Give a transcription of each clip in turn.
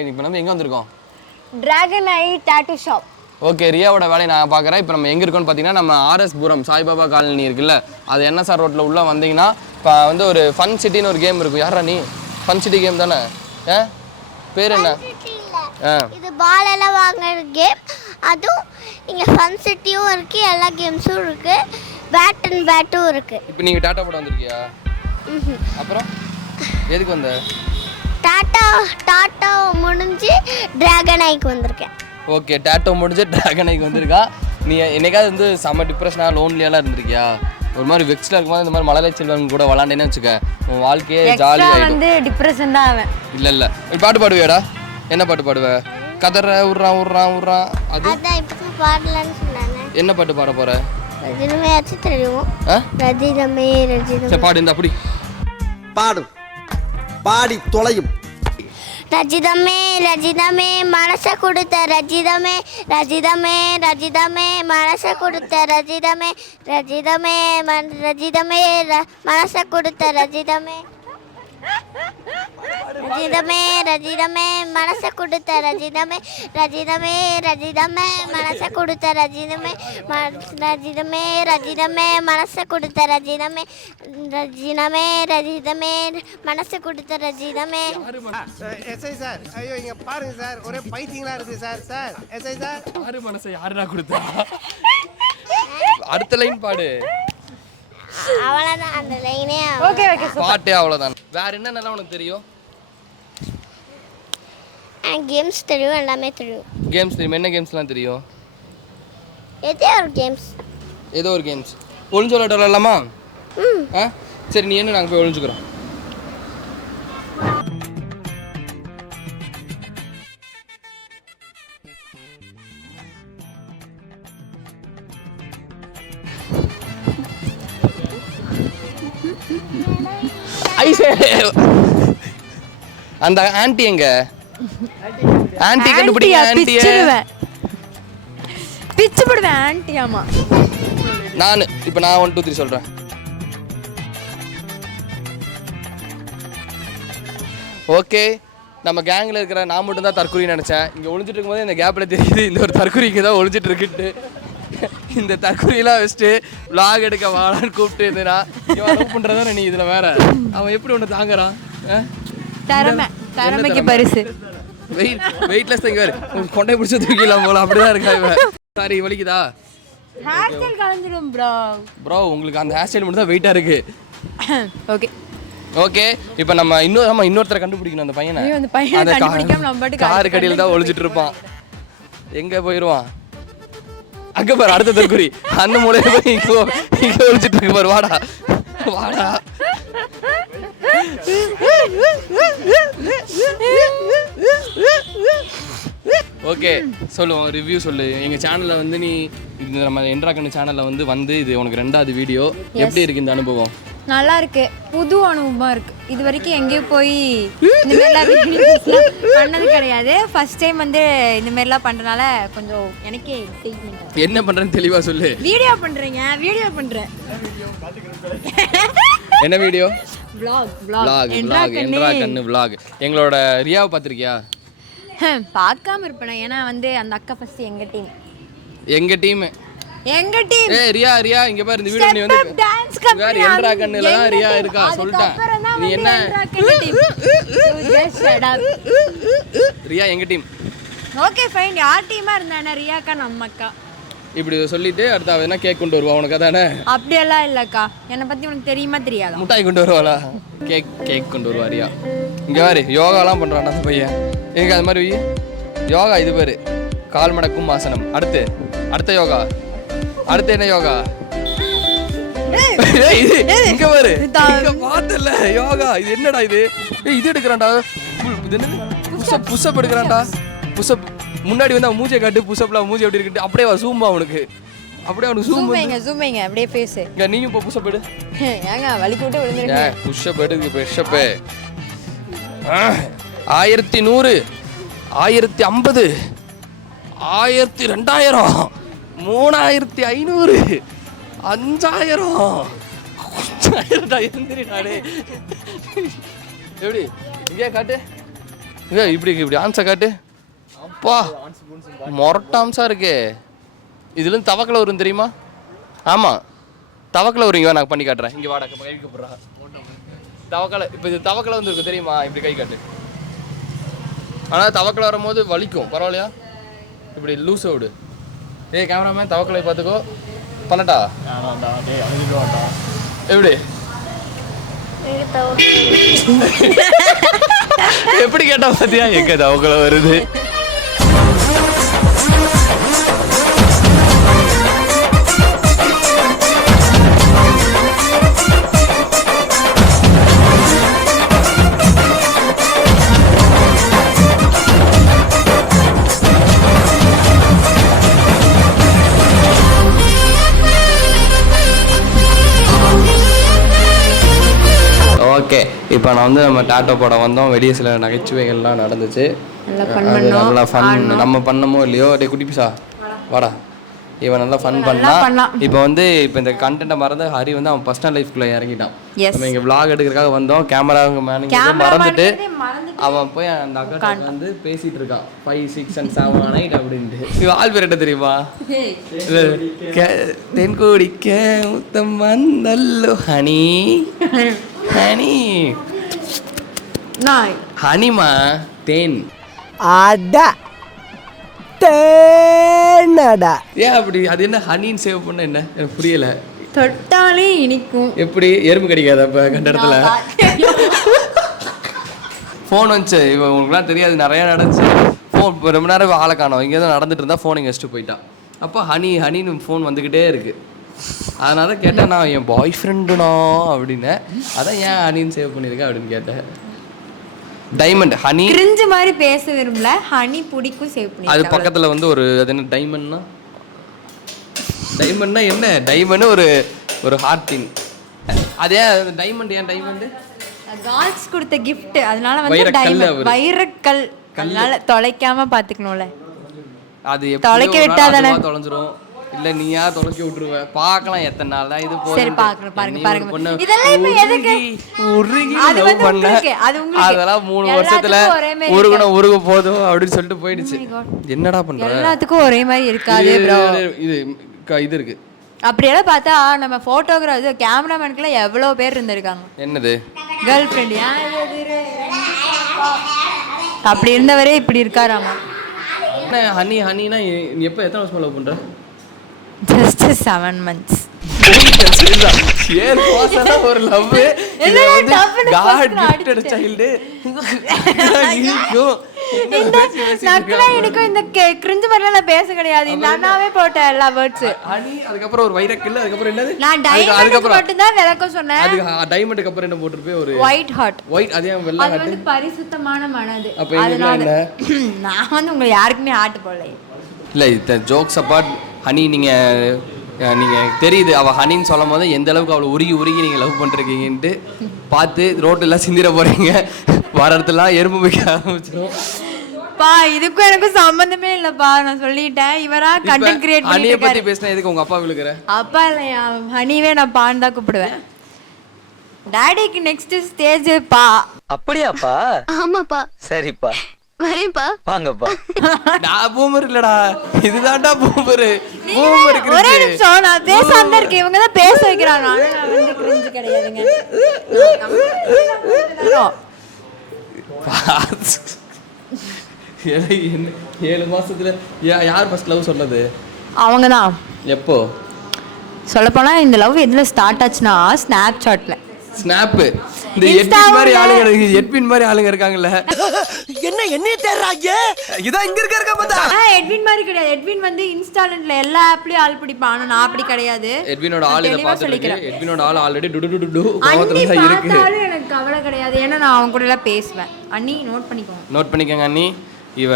இப்போ நம்ம எங்கே வந்திருக்கோம்? டிராகன் ஐ டாட்டூ ஷாப். ஓகே, ரியாவோட வேலையை நான் பார்க்குறேன். இப்போ நம்ம எங்கே இருக்கோன்னு பார்த்தீங்கன்னா, நம்ம ஆர்எஸ் புரம் சாய்பாபா காலனி இருக்குல்ல, அது என்எஸ்ஆர் ரோட்டில் உள்ளே வந்தீங்கன்னா இப்போ வந்து ஒரு ஃபன் சிட்டின்னு ஒரு கேம் இருக்கும். யாரா நீ? ஃபன் சிட்டி கேம் தானே? பேர் என்ன? இது பால் எல்லாம் வாங்குற கேம். அதுவும் இங்கே ஃபன் சிட்டியும் இருக்குது, எல்லா கேம்ஸும் இருக்குது, பேட்டும் இருக்குது. இப்போ நீங்கள் டாட்டா போட வந்திருக்கியா? அப்புறம் எதுக்கு வந்த? டாட்டா முடிஞ்சு டிராகன் ஐக்கு வந்திருக்கேன். ஓகே, டாட்டோ முடிஞ்சு டிராகன் ஐக்கு வந்திருக்கா. நீ என்னைக்காவது வந்து செம்ம டிப்ரெஷனாக லோன்லியெல்லாம் இருந்திருக்கியா? ஒரு மாதிரி வெக்ஸில் இருக்கும்போது இந்த மாதிரி மழலை செல்வன் கூட விளாண்டேன்னு வச்சுக்க, உன் வாழ்க்கையே ஜாலியாக வந்து டிப்ரெஷன் தான் அவன். இல்லை பாட்டு பாடுவியாடா? என்ன பாட்டு பாடுவ? கதற உர்றான் அது பாடலன்னு சொன்னாங்க. என்ன பாட்டு பாட போற? ரஜினமேயாச்சும் தெரியும். ரஜினமே சரி பாடு, இந்த அப்படி பாடும் பாடி தொலையும். ரஜிதமே மனச கொடுத்த ரஜிதமே மனச கொடுத்த ரஜிதமே மனச கொடுத்த ரஜிதமே மனச கொடுத்த ரஜிதமே மனச கொடுத்த ரஜிதமே மனச கொடுத்த ரஜிதமே மனச கொடுத்த ரஜிதமே. எஸ்ஐ சார், ஐயோ இங்க பாருங்க சார், ஒரே பைத்தியங்களா இருக்கு சார். எஸ்ஐ சார், யாரு மனசை யாருடா கொடுத்தா? அடுத்த லைன் பாடு. அவ்வளவுதான் அந்த லைனே. ஓகே பாட்டே அவ்வளவுதான். வேற என்னென்னலாம் உனக்கு தெரியும்? கேம்ஸ் தெரியும், எல்லாமே தெரியும். கேம்ஸ் தெரியும். என்ன கேம்ஸ்லாம் தெரியும்? ஏதோ ஒரு கேம்ஸ். ஒளிஞ்சு விளையாட்டு விளையாடலாமா? சரி, நீ என்ன, நாங்கள் போய் ஒளிஞ்சுக்கிறோம். அந்த ஆன்ட்டி எங்க? ஆன்ட்டி கண்டுபிடிங்க. பிச்சு போடுவேன் ஆன்ட்டி. ஆமா, நான் 1 2 3 சொல்றேன். ஓகே, நம்ம கேங்கில் இருக்கிற நான் மட்டும் தான் தற்கொலை நினச்சேன். இங்கே ஒழிஞ்சிட்டு இருக்கும்போது இந்த கேப்பில் தெரியுது இந்த ஒரு தற்கொலைக்கு தான் ஒழிஞ்சிட்டு இருக்குட்டு. இந்த தற்கொலையெல்லாம் வச்சுட்டு விளாக் எடுக்க வாழான்னு கூப்பிட்டு இருந்தேன்னா லவ் பண்ணுறதானே நீ. இதில் வேற அவன் எப்படி ஒன்று தாங்குறான்? திறமைக்கு பரிசு. வெயிட்லெஸ் இங்கே கொண்டை பிடிச்சி தூக்கிடலாம் போல, அப்படிதான் இருக்கா இவன். சாரி, வலிக்குதா? ஹேர் ஸ்டைல் கலந்துடும் ப்ரோ. உங்களுக்கு அந்த ஹேர் ஸ்டைல் மட்டும் தான் வெயிட்டாக இருக்கு. ஓகே, இப்போ நம்ம இன்னொருத்தரை கண்டுபிடிக்கணும். அந்த பையனை காரு கடியில் தான் ஒழிச்சிட்டு இருப்பான். எங்கே போயிடுவான்? அங்கே பாரு, அடுத்த தற்கொலை அந்த மூலையில போய் இங்கே ஒழிச்சிட்டு இருக்கு பாரு. வாடா. ஓகே, சொல்லுவோம், ரிவ்யூ சொல்லு. எங்கள் சேனலில் வந்து நீ நம்ம என்ட்ராகன் சேனலில் வந்து இது உனக்கு 2வது வீடியோ. எப்படி இருக்கு இந்த அனுபவம்? நல்லா இருக்கு, புது அனுபவமா இருக்கு. இது வரைக்கும் எங்கேயும் போய் இந்த மாதிரிலாம் வீடியோஸ்லாம் பண்ணது கிடையாது. ஃபர்ஸ்ட் டைம் வந்து இந்த மாதிரிலாம் பண்ணுறதுனால கொஞ்சம் எனக்கே எக்ஸைட்மெண்ட். என்ன பண்ணுறேன்னு தெளிவாக சொல்லு. வீடியோ பண்ணுறேன். என்ன வீடியோ? vlog. என்ட்ராகன் vlog. எங்களோட ரியாவை பார்த்துருக்கியா? பார்க்காம இருப்பேன். ஏன்னா வந்து அந்த அக்கா ஃபர்ஸ்ட் எங்க டீம். ஏய் ரியா இங்க பாரு, இந்த வீடியோ நீ வந்து டான்ஸ் கம்பெனி வேற என்ட்ராகன்ல தான் ரியா இருக்கா சொல்லிட்டேன். நீ என்ன ரியா எங்க டீம். Okay fine. யார் டீமா இருந்தானே ரியாக்கா நம்ம அக்கா. இப்படி சொல்லிட்டு அடுத்து அவ என்ன கேக் கொண்டு வருவா உனக்கு தானே? அப்படியெல்லாம் இல்லக்கா, என்னை பத்தி உனக்கு தெரியுமா தெரியாதா? முட்டாய் கொண்டு வருவாளா? கேக் கொண்டு வருவா ரியா. இங்க பாரு, யோகாலாம் பண்றான் அந்த பையன். எனக்கு அது மாதிரி யோகா. இது பாரு, கால் மடக்கும் ஆசனம். அடுத்த யோகா. அடுத்து என்ன யோகா? இங்க பாரு, பார்த்தல யோகா. இது என்னடா இது? இது எடுக்கிறான்டா. இது என்ன? புஷ்அப் எடுக்கிறான்டா. புஷ்அப் முன்னாடி வந்து அவன் மூஞ்சியை காட்டு. புஷ்அப்ல மூஞ்சி எப்படி இருக்கு அப்படியே ஜூம்பா அவனுக்கு. அப்படியே அவனுக்கு ஜூமிங்க அப்படியே ஃபேஸ். இங்க நீயும் போ புஷ்அப் எடு. ஏங்க வலிக்கு விட்டு விழுந்துருங்க. புஷ்அப் எடுக்கு. புஷ்அப் 1100 1050 1000 2000 3500 5000 5000 எப்படி இங்கே காட்டு. இங்கே இப்படி ஆன்சர் காட்டு. அப்பா மொரட்டாம்ஸாக இருக்கே. இதுலேருந்து தவக்கலை வரும் தெரியுமா? ஆமாம் தவக்கலை வரும். இங்கே நான் பண்ணி காட்டுறேன். இங்கே வாடா கை கூப்பிட்றா. தவக்கலை இப்போ இது தவக்கலை வந்து இருக்கு தெரியுமா? இப்படி கை காட்டு. ஆனால் தவக்கலை வரும்போது வலிக்கும். பரவாயில்லையா? இப்படி லூஸை விடு. ஏய் கேமராமேன் தவக்கலை பார்த்துக்கோ. பண்ணட்டா? எப்படி எப்படி கேட்டா பார்த்தியா? எங்க தவக்கலை வருது. ஓகே இப்போ நான் வந்து நம்ம டாட்டோ படம் வந்தோம். வெளியே சில நகைச்சுவைகள்லாம் நடந்துச்சு. நல்லா ஃபன் நம்ம பண்ணமோ இல்லையோ. டே குட்டி பிசா வாடா. இவன் நல்லா ஃபன் பண்ணலாம். இப்போ வந்து இப்போ இந்த கண்டென்ட்டை மறந்து ஹரி வந்து அவன் பர்சனல் லைஃப்குள்ளே இறங்கிட்டான். நம்ம இங்கே விளாக் எடுக்கிறதுக்காக வந்தோம். கேமரா மேனேஜர் மறந்துட்டு அவன் போய் அந்த அக்கா வந்து பேசிட்டு இருக்கான் 5, 6 and 7 and 8 அப்படின்ட்டு. இவன் ஆள் பேர் என்ன தெரியுமா? தென்கோடிக்க முத்தம் வந்தல்லோ ஹனி ஹனி ஹனிமா தேன் அடா தேனடா. ஏன் அப்படி? அது என்ன ஹனின்னு சேவ் பண்ண என்ன எனக்கு புரியல. தொட்டாலே இனிக்கும். எப்படி எறும்பு கடிக்காது அப்போ கண்ட இடத்துல? ஃபோன் வந்துச்சு. இப்போ உங்களுக்குலாம் தெரியாது நிறையா நடந்துச்சு. ஃபோன் ரொம்ப நேரம் ஆளை காணோம். இங்கே தான் நடந்துட்டு இருந்தால் ஃபோன் இங்கே வச்சுட்டு போயிட்டான். அப்போ ஹனின்னு ஃபோன் வந்துக்கிட்டே இருக்குது. அதனால கேட்டேன் நான் என் பாய் ஃப்ரெண்டுனா அப்படின்னு. அதான் ஏன் ஹனின்னு சேவ் பண்ணியிருக்கேன் அப்படின்னு கேட்டேன். டைமண்ட் ஹனி கிரிஞ்சு மாதிரி பேச விரும்பல. ஹனி பிடிக்கும் சேவ் பண்ணி. அது பக்கத்தில் வந்து ஒரு அது என்ன டைமண்ட்னா என்ன? டைமண்ட் ஒரு ஹார்ட் திங். அதே டைமண்ட். ஏன் டைமண்ட்? கால்ஸ் கொடுத்த கிஃப்ட். அதனால வந்து டைமண்ட் வைரக்கல். அதனால தொலைக்காம பாத்துக்கணும்ல. அது தொலைக்க விட்டாதானே தொலைஞ்சிரும். இல்ல நீயா தொலைக்க விட்டுருவ. பார்க்கலாம் எத்தனை நாள் தான் இது போகுது. சரி பாருங்க. இதெல்லாம் இப்ப எதுக்கு? அது வந்து உங்களுக்கு அது உங்களுக்கு அதெல்லாம் 3 வருஷத்துல உருக போதும் அப்படின்னு சொல்லிட்டு போயிடுச்சு. என்னடா பண்ற? எல்லாத்துக்கும் ஒரே மாதிரி இருக்காது bro. இது இருக்கு. அப்படியெல்லாம் பார்த்தா நம்ம போட்டோகிராஃபர் கேமராமேனுக்குலாம் எவ்வளவு பேர் இருந்திருக்காங்க. என்னது? Girl friend. அப்படி இருந்தவரே இப்படி இருக்காராமா. ஹனினா எப்போ எத்தனை வருஷமா லவ் பண்ற? Just 7 months. ஒரு லவ். எனக்கும் இந்த கிரிஞ்சு மாதிரிலாம் பேச கிடையாது. இந்த அண்ணாவே போட்டேன் எல்லா வேர்ட்ஸ். அதுக்கப்புறம் ஒரு வைரக்கல். அதுக்கப்புறம் என்னது? நான் டைமண்ட் மட்டும் தான் விளக்கம் சொன்னேன். அது டைமண்டுக்கு அப்புறம் என்ன போட்டுருப்பே? ஒரு ஒயிட் ஹார்ட். ஒயிட். அதே வெள்ளை ஹார்ட். அது வந்து பரிசுத்தமான மனது. அதனால நான் வந்து உங்க யாருக்குமே ஹார்ட் போடல. இல்லை இந்த ஜோக்ஸ் அப்பார்ட் ஹனி நீங்கள் தெரியுது அவள் ஹனின்னு சொல்லும் போது எந்த அளவுக்கு அவளை உருகி நீங்கள் லவ் பண்ணிருக்கீங்கன்ட்டு பார்த்து ரோட்டெல்லாம் சிந்திர போகிறீங்க. வர இடத்துலாம் எறும்பு வைக்க ஆரம்பிச்சிடும். பா இதுக்கும் எனக்கும் சம்பந்தமே இல்லப்பா. நான் சொல்லிட்டேன். இவரா கண்டென்ட் கிரியேட் பண்ணி ஹனியை பற்றி பேசினா எதுக்கு உங்கள் அப்பா விழுக்கிற? அப்பா இல்லையா, ஹனிவே நான் பான்னு தான் கூப்பிடுவேன். டாடிக்கு நெக்ஸ்ட் ஸ்டேஜ் பா. அப்படியாப்பா? ஆமாப்பா. சரிப்பா வரேன்ப்பா. வாங்கப்பா. நான் பூமர் இல்லடா, இதுதான்டா பூமர். ஒரே நிமிஷம் நான் பேசாம இருக்கேன். இவங்க தான் பேச வைக்கிறாங்க. நான் வந்து கிரிஞ்சு கிடையாதுங்க. 7 மாசத்துல யார் ஃபர்ஸ்ட் லவ் சொன்னது? அவங்க தான். எப்போ சொல்லப்போனா இந்த லவ் எதுல ஸ்டார்ட் ஆச்சுன்னா ஸ்னாப் சாட்ல. ஸ்னாப். இந்த எட்வின் மாதிரி ஆளுங்க இருக்காங்கல்ல. என்ன தேடுறாங்க? இதான் இங்க இருக்க பார்த்தா. எட்வின் மாதிரி கிடையாது. எட்வின் வந்து இன்ஸ்டாலன்ட்ல எல்லா ஆப்லயும் ஆள் பிடிப்பான். நான் அப்படி கிடையாது. எட்வினோட ஆள் இத பாத்துட்டேன். எட்வினோட ஆள் ஆல்ரெடி டு கோவத்துல தான் இருக்கு. எனக்கு கவலை கிடையாது. ஏன்னா நான் அவங்க கூட எல்லாம் பேசுவேன். அண்ணி நோட் பண்ணிக்கோங்க அண்ணி. இவ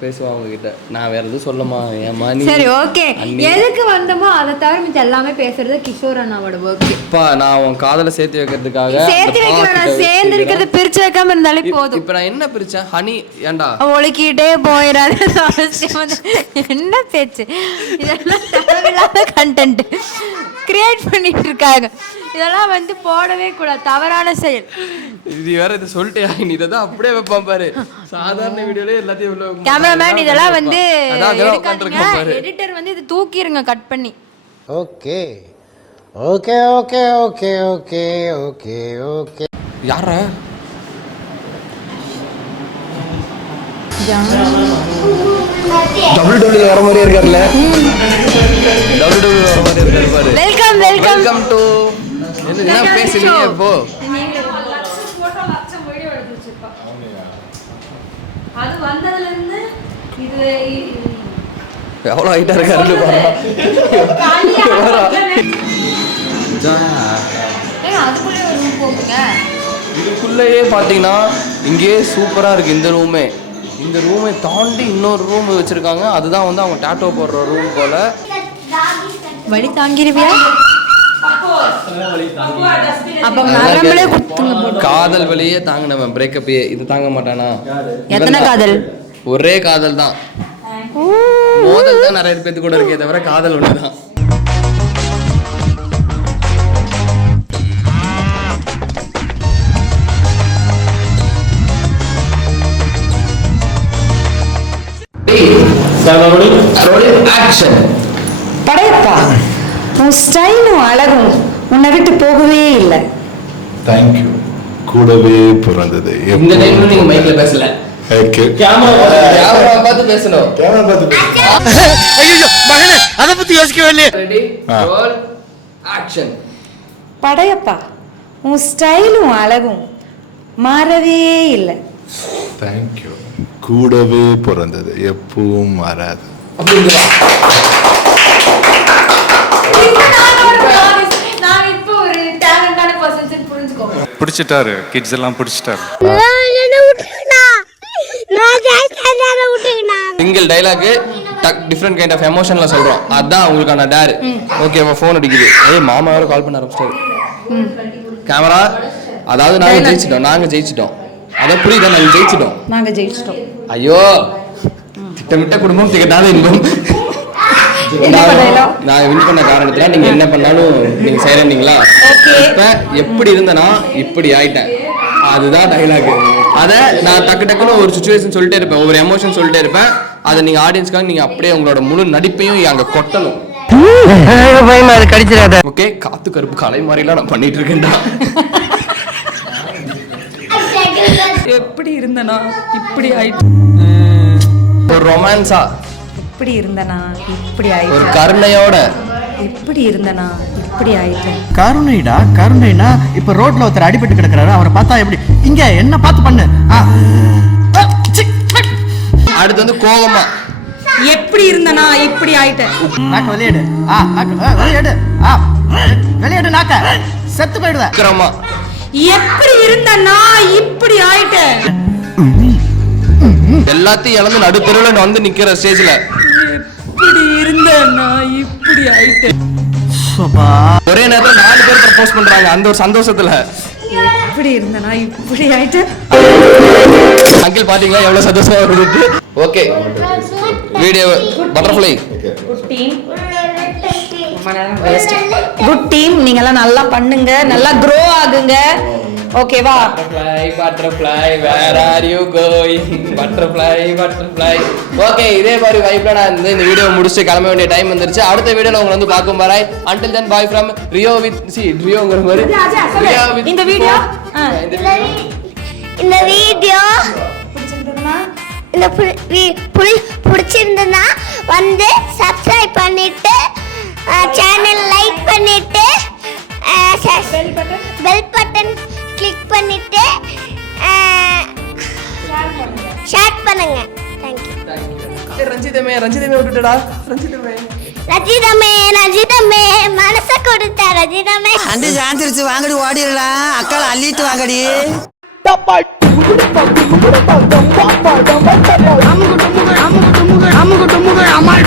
பேசுவா அவங்க கிட்ட. நான் வேற எதுவும் சொல்லமா? ஏமா நீ சரி ஓகே. எதுக்கு வந்தமோ அதை தவிர மிச்ச எல்லாமே பேசுறது கிஷோர் அண்ணாவோட வர்க். இப்ப நான் உன் காதல சேர்த்து வைக்கிறதுக்காக சேர்த்து வைக்கிறேன். நான் சேர்ந்து இருக்கிறது பிரிச்சு வைக்காம இருந்தாலே போதும். இப்ப நான் என்ன பிரிச்சேன்? ஹனி ஏண்டா ஒளிக்கிட்டே போயிடாது. என்ன பேச்சு இதெல்லாம் தேவையில்லாத கண்டென்ட். கிரியேட் பண்ணிட்டு இருக்காங்க. இதெல்லாம் வந்து போடவே கூடாது, தவறான செயல். இது வேற இதை சொல்லிட்டே நீ இதை தான் அப்படியே வைப்பான் பாரு. சாதாரண வீடியோல எல்லாத்தையும் கேமராமேன் இதெல்லாம் வந்து எடிட்டர் வந்து இது தூக்கிடுங்க கட் பண்ணி. Okay okay okay okay okay okay okay. யாரா WWE வர மாதிரியே இருக்காருல்ல. WWE வர மாதிரியே இருக்காரு பாரு. வெல்கம் வெல்கம் வெல்கம் டு என்ன பேசுறீங்க இப்போ? அது வந்ததுல இருந்து இது எவ்வளவு ஹைட்டா இருக்காருன்னு இதுக்குள்ளேயே பார்த்தீங்கன்னா இங்கேயே சூப்பராக இருக்குது. இந்த ரூமை தாண்டி இன்னொரு ரூம் வச்சுருக்காங்க. அதுதான் வந்து அவங்க டாட்டோ போடுற ரூம் போல். வழி தாங்கிருவியா? காதல் வழியே தாங்கினவன் பிரேக்கப்பே இது தாங்க மாட்டானா? எத்தனை காதல்? ஒரே காதல் தான். மோதல் தான் நிறைய பேத்து கூட இருக்கே தவிர காதல் ஒண்ணுதான். படையப்பா, உன் ஸ்டைலும் அழகும் உன்னை விட்டு போகவே இல்லை. தேங்க்யூ. கூடவே பிறந்தது. இந்த டைம்ல நீங்க மைக்ல பேசல. கேமரா பார்த்து பேசணும். ஐயோ மகனே, அத பத்தி யோசிக்கவே இல்லையே. Ready role action. படையப்பா, உன் ஸ்டைலும் அழகும் மாறவே இல்லை. தேங்க்யூ. கூடவே பிறந்தது எப்பவும் மாறாது. பிடிச்சிட்டாரு, கிட்ஸ் எல்லாம் பிடிச்சிட்டாரு. Single dialogue different kind of எமோஷன்ல சொல்றோம். அதான் உங்களுக்கான டேர். ஓகேவா? ஃபோன் அடிக்குது. ஏய் மாமா வேற கால் பண்ண ஆரம்பிச்சிட்டாரு. கேமரா. அதாவது நாங்க ஜெயிச்சிட்டோம். அத புரியுதா? நாங்க ஜெயிச்சிட்டோம். ஐயோ, திட்டமிட்ட குடும்பம் திகட்டாத இன்பம். நான் வின் பண்ண காரணத்துல நீங்க என்ன பண்ணாலும் நீங்க செய்யறீங்களா? இப்ப எப்படி இருந்தனா இப்படி ஆயிட்டேன். அதுதான் டைலாக். அதை நான் டக்குன்னு ஒரு சுச்சுவேஷன் சொல்லிட்டே இருப்பேன், ஒவ்வொரு எமோஷன் சொல்லிட்டே இருப்பேன். அதை நீங்க ஆடியன்ஸ்க்காக நீங்க அப்படியே உங்களோட முழு நடிப்பையும் அங்க கொட்டணும். ஓகே, காத்து கருப்பு கலை மாதிரிலாம் நான் பண்ணிட்டு இருக்கேன்டா. எப்படி இருந்தனா இப்படி ஆயிட்டு, ஒரு ரொமான்ஸா இப்படி இருந்தனா இப்படி ஆயிட்டு, ஒரு கருணையோட இப்படி இருந்தனா இப்படி ஆயிட்டேன். கருணைடா கருணைனா. இப்ப ரோட்ல ஒருத்தர் அடிபட்டு கிடக்குறாரு, அவரை பார்த்தா எப்படி இங்க என்ன பார்த்து பண்ணு. அடுத்து வந்து கோவமா எப்படி இருந்தனா இப்படி ஆயிட்டேன். நாக்க வெளியேடு. வெளியேடு. வெளியேடு நாக்க. செத்து போயிடுவேன். விக்ரமா எப்படி இருந்தனா இப்படி ஆயிட்டேன். எல்லாத்தையும் இழந்து நடுத்தெருவுல வந்து நிக்கிற ஸ்டேஜ்ல இப்படி இருந்தனா இப்படி ஆயிட்டேன். ஒரே நேரத்துல 4 பேர் ப்ரப்போஸ் பண்றாங்க அந்த ஒரு சந்தோஷத்துல. எப்படி இருந்தனா இப்படி ஆயிட்டேன். அங்கிள் பாத்தீங்களா எவ்வளவு சந்தோஷமா இருக்கு. Okay, video butterfly good team. நீங்க எல்லாம் நல்லா பண்ணுங்க, நல்லா க்ரோ ஆகுங்க. ஓகேவா? Butterfly where are you going? Butterfly. Okay, இதே மாதிரி வைப்ல நான் இந்த வீடியோ முடிச்சு கிளம்ப வேண்டிய டைம் வந்துருச்சு. அடுத்த வீடியோல உங்களை வந்து பார்க்கும் வரை until then bye from Rio with ரியோங்கிற மாதிரி. இந்த வீடியோ பிடிச்சிருந்ததுன்னா வந்து சப்ஸ்கிரைப் பண்ணிட்டு சேனல் லைக் பண்ணிட்டு பெல் பட்டன் கிளிக் பண்ணிட்டு ஷேர் பண்ணுங்க. தேங்க்யூ. ரஞ்சிதமே விட்டுட்டடா. ரஞ்சிதமே மனச கொடுத்த ரஞ்சிதமே. அண்டு சாந்திரிச்சு வாங்கடி, ஓடிடலாம். அக்கால அள்ளிட்டு வாங்கடி. அமுகு டுமுகு அமால்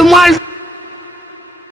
டுமால்.